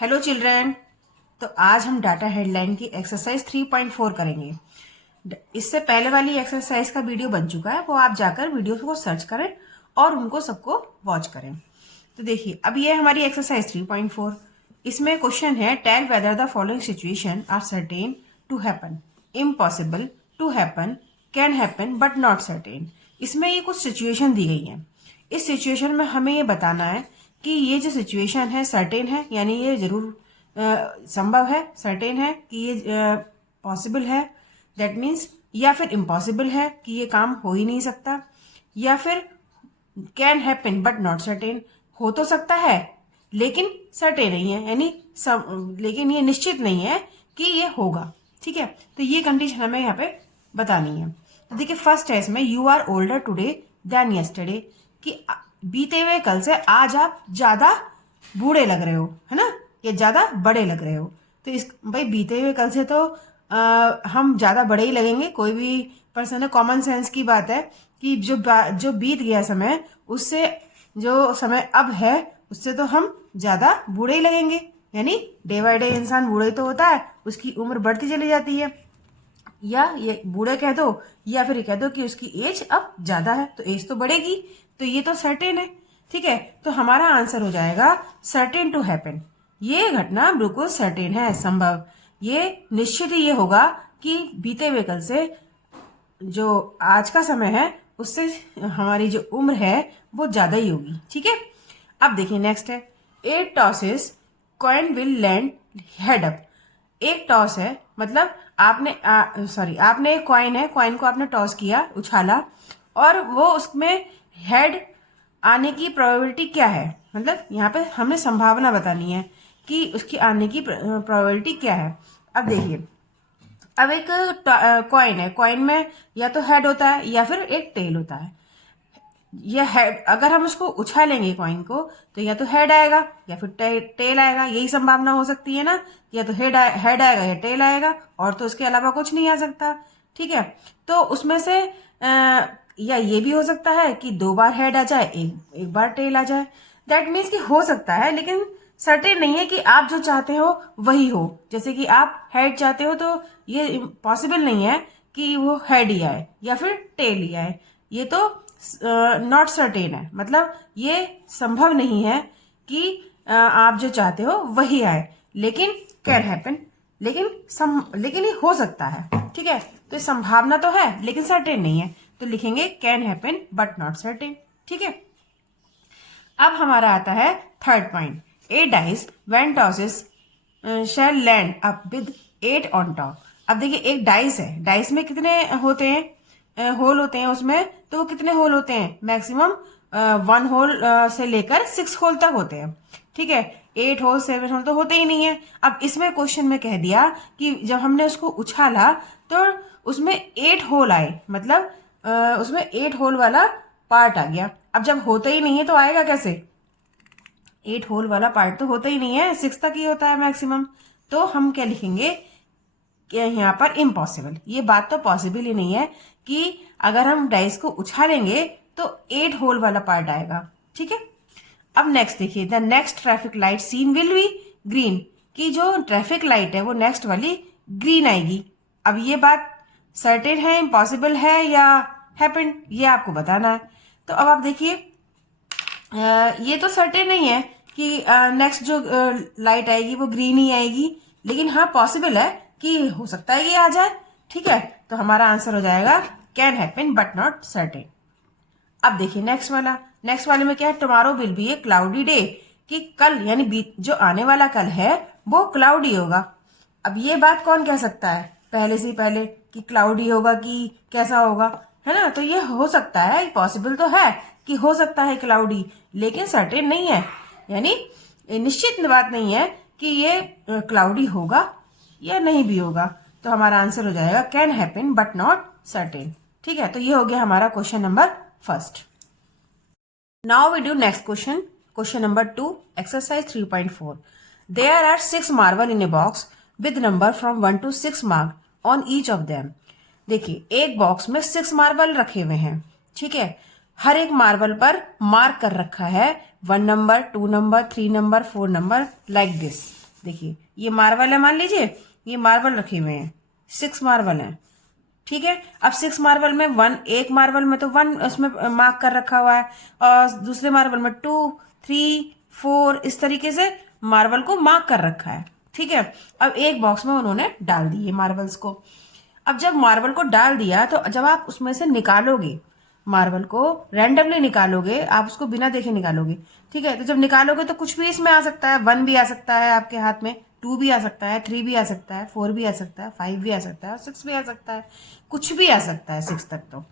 Hello children. तो आज हम डाटा हेडलाइन की एक्सरसाइज 3.4 करेंगे। इससे पहले वाली एक्सरसाइज का वीडियो बन चुका है, वो आप जाकर वीडियो को सर्च करें और उनको सबको वॉच करें। तो देखिए, अब ये हमारी एक्सरसाइज 3.4। इसमें क्वेश्चन है, tell whether the following situation are certain to happen, impossible to happen, can happen but not certain. इसमें ये कुछ सिचुएशन दी गई है। इस सिचुएशन में हमें ये बताना है कि ये जो सिचुएशन है सर्टेन है, यानी ये जरूर संभव है, सर्टेन है कि ये पॉसिबल है, दैट मीन्स, या फिर इम्पॉसिबल है कि ये काम हो ही नहीं सकता, या फिर can happen but not certain, हो तो सकता है लेकिन सर्टेन नहीं है, यानी लेकिन ये निश्चित नहीं है कि ये होगा। ठीक है, तो ये कंडीशन हमें यहाँ पे बतानी है। तो देखिए, फर्स्ट है इसमें, you are older today than yesterday, कि बीते हुए कल से आज आप ज्यादा बूढ़े लग रहे हो, है ना, या ज्यादा बड़े लग रहे हो। तो इस भाई बीते हुए कल से तो हम ज्यादा बड़े ही लगेंगे, कोई भी पर्सन है, कॉमन सेंस की बात है कि जो बीत गया समय, उससे जो समय अब है उससे तो हम ज्यादा बूढ़े ही लगेंगे, यानी डे बाय डे इंसान बूढ़ा ही तो होता है, उसकी उम्र बढ़ती चली जाती है। या ये बूढ़े कह दो या फिर ये कह दो कि उसकी एज अब ज्यादा है, तो एज तो बढ़ेगी, तो ये तो सर्टेन है। ठीक है, तो हमारा आंसर हो जाएगा सर्टेन टू हैपन। ये घटना बिल्कुल सर्टेन है, संभव, ये निश्चित ही ये होगा कि बीते हुए कल से जो आज का समय है उससे हमारी जो उम्र है वो ज्यादा ही होगी। ठीक है, अब देखिए नेक्स्ट है, 8 tosses coin will land head up. एक टॉस है, मतलब आपने आपने एक कॉइन है, कॉइन को आपने टॉस किया, उछाला, और वो उसमें हेड आने की प्रोबेबिलिटी क्या है, मतलब यहाँ पे हमें संभावना बतानी है कि उसकी आने की प्रोबेबिलिटी क्या है। अब देखिए, अब एक कॉइन है, कॉइन में या तो हेड होता है या फिर एक टेल होता है। ये हेड, अगर हम उसको उछालेंगे कॉइन को, तो या तो हेड आएगा या फिर टेल आएगा, यही संभावना हो सकती है ना, या तो हेड आएगा या टेल आएगा, और तो उसके अलावा कुछ नहीं आ सकता। ठीक है, तो उसमें से या ये भी हो सकता है कि 2 बार हेड आ जाए, एक बार टेल आ जाए। दैट मीन्स कि हो सकता है, लेकिन सर्टेन नहीं है कि आप जो चाहते हो वही हो। जैसे कि आप हेड चाहते हो तो ये पॉसिबल नहीं है कि वो हेड ही आए या फिर टेल ही आए, ये तो नॉट सर्टेन है, मतलब ये संभव नहीं है कि आप जो चाहते हो वही आए, लेकिन कैन हैपन, लेकिन ये हो सकता है। ठीक है, तो संभावना तो है लेकिन सर्टेन नहीं है, तो लिखेंगे can happen but not certain. ठीक है, अब हमारा आता है third point, 8 dice when tosses shall land up with 8 on top. अब देखिए, एक डाइस है, डाइस में कितने होते हैं, होल होते हैं उसमें, तो वो कितने होल होते हैं, मैक्सिमम 1 होल से लेकर 6 होल तक होते हैं। ठीक है, 8 होल 7 होल तो होते ही नहीं है। अब इसमें क्वेश्चन में कह दिया कि जब हमने उसको उछाला तो उसमें 8 होल आए, मतलब उसमें 8 होल वाला पार्ट आ गया। अब जब होता ही नहीं है तो आएगा कैसे, 8 होल वाला पार्ट तो होता ही नहीं है, 6 तक ही होता है मैक्सिमम, तो हम क्या लिखेंगे कि यहाँ पर इम्पॉसिबल। ये बात तो पॉसिबल ही नहीं है कि अगर हम डाइस को उछालेंगे तो 8 होल वाला पार्ट आएगा। ठीक है, अब नेक्स्ट देखिए, the next traffic light seen will be green, की जो ट्रैफिक लाइट है वो नेक्स्ट वाली ग्रीन आएगी। अब ये बात सर्टेन है, इम्पॉसिबल है या हैपेंड, ये आपको बताना है। तो अब आप देखिए, ये तो सर्टेन नहीं है कि नेक्स्ट जो लाइट आएगी वो ग्रीन ही आएगी, लेकिन हाँ पॉसिबल है कि हो सकता है ये आ जाए। ठीक है, तो हमारा आंसर हो जाएगा can happen but not certain. अब देखिए नेक्स्ट वाले में क्या है, tomorrow will be A cloudy day, कि कल यानी जो आने वाला कल है वो क्लाउडी होगा। अब ये बात कौन कह सकता है पहले से पहले कि क्लाउडी होगा कि कैसा होगा, है ना, तो ये हो सकता है, पॉसिबल तो है कि हो सकता है क्लाउडी, लेकिन सर्टेन नहीं है, यानी निश्चित बात नहीं है कि ये क्लाउडी होगा या नहीं भी होगा। तो हमारा आंसर हो जाएगा can happen but not certain. ठीक है, तो ये हो गया हमारा question number first. Now we do next question, question number 2, exercise 3.4। There are 6 marble in a box with number from 1 to 6 mark on each of them. देखिए, एक box में 6 मार्बल रखे हुए हैं। ठीक है, हर एक मार्बल पर मार्क कर रखा है 1 number, 2 number, 3 number, 4 number, like this. देखिए ये मार्बल है, मान लीजिए ये मार्बल रखे हुए हैं, 6 मार्बल हैं, ठीक है। अब 6 मार्बल में एक मार्बल में तो 1 उसमें मार्क कर रखा हुआ है, और दूसरे मार्बल में 2, 3, 4 इस तरीके से मार्बल को मार्क कर रखा है, ठीक है। अब एक बॉक्स में उन्होंने डाल दिए मार्बल्स को। अब जब मार्बल को डाल दिया तो जब आप उसमें से निकालोगे, मार्बल को रैंडमली निकालोगे, आप उसको बिना देखे निकालोगे, ठीक है। तो जब निकालोगे तो कुछ भी इसमें आ सकता है, 1 भी आ सकता है आपके हाथ में, 2 भी आ सकता है, 3 भी आ सकता है, 4 भी आ सकता है, 5 भी आ सकता है और 6 भी आ सकता है, कुछ भी आ सकता है 6 तक तो,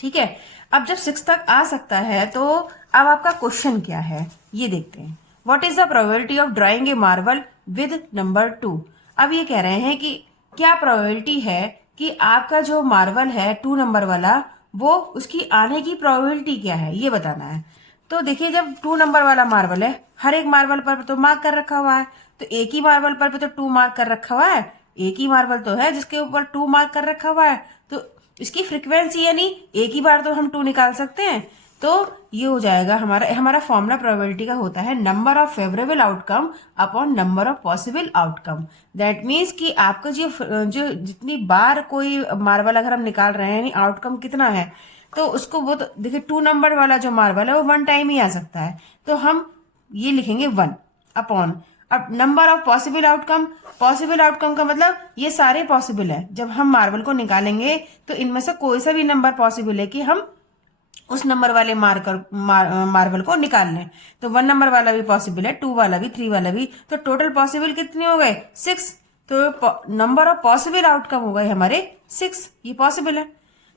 ठीक है। अब जब 6 तक आ सकता है तो अब आपका क्वेश्चन क्या है ये देखते हैं। What is the probability of drawing A marble with number 2। अब ये कह रहे हैं कि क्या प्रोबेबिलिटी है कि आपका जो मार्बल है 2 नंबर वाला, वो उसकी आने की प्रोबेबिलिटी क्या है ये बताना है। तो देखिए जब 2 नंबर वाला मार्बल है, हर एक मार्बल पर तो मार्क कर रखा हुआ है, तो एक ही मार्बल पर भी तो 2 मार्क कर रखा हुआ है, एक ही मार्बल तो है जिसके ऊपर 2 मार्क कर रखा हुआ है, तो इसकी फ्रीक्वेंसी यानी एक ही बार तो हम 2 निकाल सकते हैं। तो ये हो जाएगा हमारा फॉर्मूला प्रोबेबिलिटी का होता है number of favourable outcome upon number of possible outcome. That means कि आपका जो जितनी बार कोई मार्बल अगर हम निकाल रहे हैं यानी आउटकम कितना है, तो उसको वो तो देखिए 2 नंबर वाला जो मार्बल है वो 1 टाइम ही आ सकता है, तो हम ये लिखेंगे 1 अपॉन। अब number of possible outcome, possible outcome का मतलब ये सारे पॉसिबल है, जब हम मार्बल को निकालेंगे तो इनमें से कोई सा भी नंबर पॉसिबल है कि हम उस नंबर वाले मार्बल को निकाल लें। तो 1 नंबर वाला भी पॉसिबल है, 2 वाला भी, 3 वाला भी, तो टोटल पॉसिबल कितने हो गए 6। तो नंबर ऑफ पॉसिबल आउटकम हो गए हमारे 6, ये पॉसिबल है,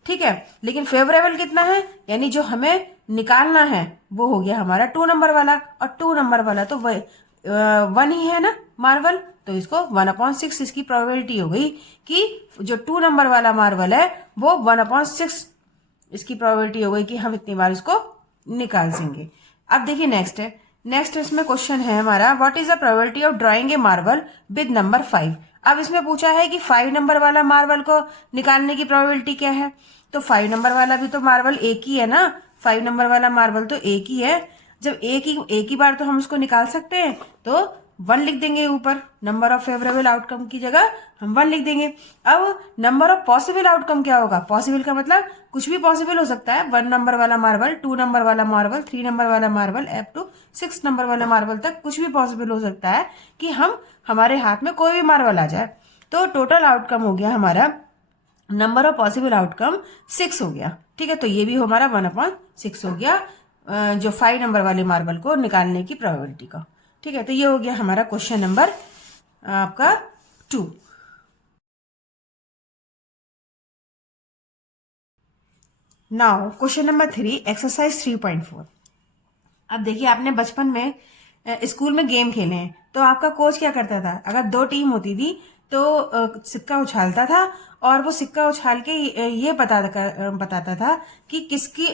ठीक है। लेकिन फेवरेबल कितना है, यानी जो हमें निकालना है वो हो गया हमारा 2 नंबर वाला, और 2 नंबर वाला तो 1 ही है ना मार्बल, तो इसको 1/6 इसकी प्रोबेबिलिटी हो गई कि जो 2 नंबर वाला मार्बल है वो 1/6 इसकी प्रोबेबिलिटी हो गई कि हम इतनी बार इसको निकाल सकेंगे। अब देखिए नेक्स्ट इसमें क्वेश्चन है हमारा, what is the probability of drawing A marble with number 5। अब इसमें पूछा है कि 5 नंबर वाला मार्बल को निकालने की प्रोबेबिलिटी क्या है। तो 5 नंबर वाला भी तो मार्बल एक ही है ना, 5 नंबर वाला मार्बल तो एक ही है, जब एक ही बार तो हम उसको निकाल सकते हैं, तो 1 लिख देंगे ऊपर, नंबर ऑफ फेवरेबल आउटकम की जगह हम 1 लिख देंगे। अब नंबर ऑफ पॉसिबल आउटकम क्या होगा, पॉसिबल का मतलब कुछ भी पॉसिबल हो सकता है, 1 नंबर वाला मार्बल, 2 नंबर वाला मार्बल, 3 नंबर वाला मार्बल, अप टू 6 नंबर वाले मार्बल तक कुछ भी पॉसिबल हो सकता है कि हमारे हाथ में कोई भी मार्बल आ जाए। तो टोटल आउटकम हो गया हमारा, नंबर ऑफ पॉसिबल आउटकम 6 हो गया, ठीक है। तो ये भी हमारा 1/6 हो गया जो 5 नंबर वाले मार्बल को निकालने की प्रोबेबिलिटी का, ठीक है। तो ये हो गया हमारा क्वेश्चन नंबर आपका 2। Now question number 3, exercise 3.4। अब देखिए आपने बचपन में स्कूल में गेम खेले हैं, तो आपका कोच क्या करता था, अगर 2 टीम होती थी तो सिक्का उछालता था, और वो सिक्का उछाल के ये बताता था कि किसकी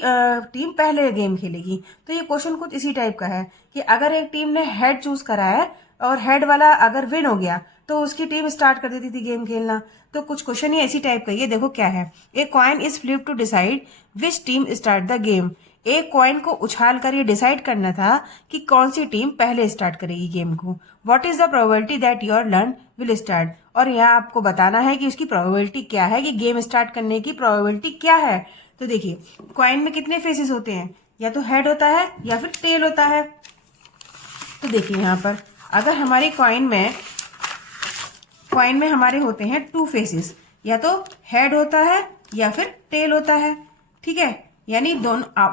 टीम पहले गेम खेलेगी। तो ये क्वेश्चन कुछ इसी टाइप का है कि अगर एक टीम ने हेड चूज करा है और हेड वाला अगर विन हो गया तो उसकी टीम स्टार्ट कर देती थी गेम खेलना। तो कुछ क्वेश्चन ये इसी टाइप का, ये देखो क्या है, a coin is flip to decide which team start the game. एक कॉइन को उछाल कर ये डिसाइड करना था कि कौन सी टीम पहले स्टार्ट करेगी गेम को। What is the probability that your learn will start. और यहाँ आपको बताना है कि उसकी प्रोबेबिलिटी क्या है, कि गेम स्टार्ट करने की प्रोबेबिलिटी क्या है। तो देखिए कॉइन में कितने फेसेस होते हैं, या तो हेड होता है या फिर टेल होता है। तो देखिए यहाँ पर अगर हमारी कॉइन में हमारे होते हैं 2 फेसेस, या तो हेड होता है या फिर टेल होता है, ठीक है। यानी दोनों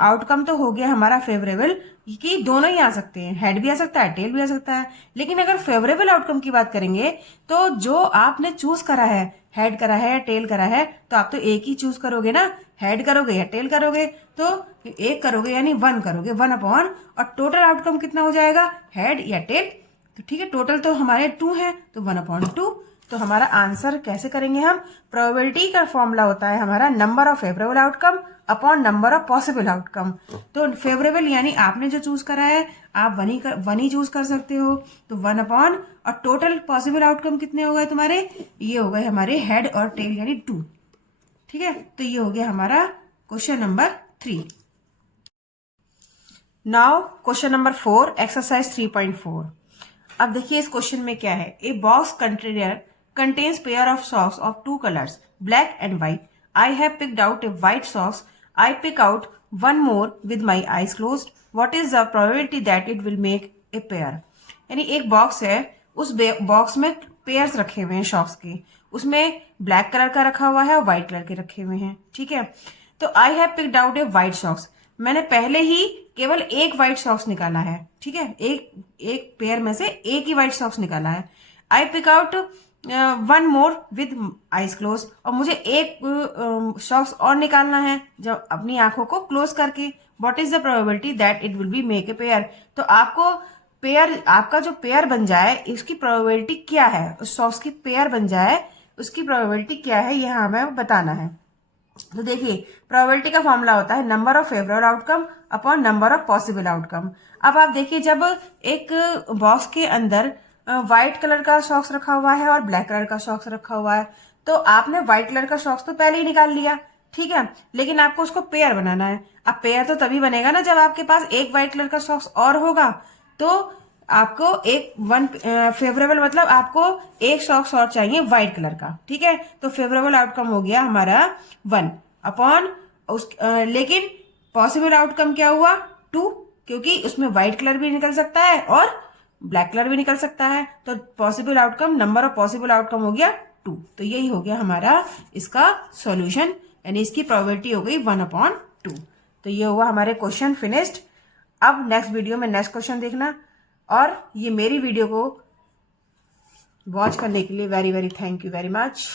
आउटकम तो हो गया हमारा फेवरेबल, कि दोनों ही आ सकते हैं, हेड भी आ सकता है, टेल भी आ सकता है। लेकिन अगर फेवरेबल आउटकम की बात करेंगे तो जो आपने चूज करा है, हेड करा है या टेल करा है, तो आप तो एक ही चूज करोगे ना, हेड करोगे या टेल करोगे। तो एक करोगे यानी 1 करोगे, 1/, और टोटल आउटकम कितना हो जाएगा, हेड या टेल। तो ठीक है, टोटल तो हमारे 2 है, तो 1/2। तो हमारा आंसर कैसे करेंगे हम, प्रोबेबिलिटी का फॉर्मूला होता है हमारा number of favourable outcome upon number of possible outcome. तो फेवरेबल यानी आपने जो चूज करा है आप 1 ही चूज कर सकते हो, तो 1/, और टोटल पॉसिबल आउटकम कितने हो गए तुम्हारे, ये हो गए हमारे हेड और टेल यानी 2, ठीक है। तो ये हो गया हमारा question number 3। Now question number 4, exercise 3.4। अब देखिए इस क्वेश्चन में क्या है, a box container contains pair of socks of 2 colours black and white. I have picked out a white socks. I pick out one more with my eyes closed. What is the probability that it will make a pair. यानी एक box है, उस box में pairs रखे हुए हैं socks के, उसमें ब्लैक कलर का रखा हुआ है और व्हाइट कलर के रखे हुए हैं. ठीक है, तो आई have picked out a white socks. मैंने पहले ही केवल एक व्हाइट सॉक्स निकाला है. ठीक है, एक पेयर में से एक ही व्हाइट सॉक्स निकाला है. I pick out one more with eyes close. और मुझे एक सॉक्स और निकालना है जब अपनी आंखों को क्लोज करके. What is the probability that it will be make a pair. तो आपको पेयर, आपका जो पेयर बन जाए इसकी प्रोबेबिलिटी क्या है, उस सॉक्स की पेयर बन जाए उसकी प्रोबेबिलिटी क्या है, यह हमें बताना है. तो देखिए प्रोबेबिलिटी का फॉर्मूला होता है number of favourable outcome upon number of possible outcome. अब आप देखिए जब एक बॉक्स के अंदर व्हाइट कलर का सॉक्स रखा हुआ है और ब्लैक कलर का सॉक्स रखा हुआ है, तो आपने व्हाइट कलर का सॉक्स तो पहले ही निकाल लिया. ठीक है, लेकिन आपको उसको पेयर बनाना है. अब पेयर तो तभी बनेगा ना जब आपके पास एक व्हाइट कलर का सॉक्स और होगा. तो आपको एक वन फेवरेबल मतलब आपको एक सॉक्स और चाहिए व्हाइट कलर का. ठीक है, तो फेवरेबल आउटकम हो गया हमारा 1 अपॉन उस लेकिन पॉसिबल आउटकम क्या हुआ 2, क्योंकि उसमें व्हाइट कलर भी निकल सकता है और ब्लैक कलर भी निकल सकता है. तो possible outcome, number of possible outcome हो गया 2. तो यही हो गया हमारा इसका सॉल्यूशन, यानी इसकी प्रोबेबिलिटी हो गई 1/2. तो ये हुआ हमारे क्वेश्चन फिनिश्ड. अब नेक्स्ट वीडियो में नेक्स्ट क्वेश्चन देखना. और ये मेरी वीडियो को वॉच करने के लिए very very thank you very much.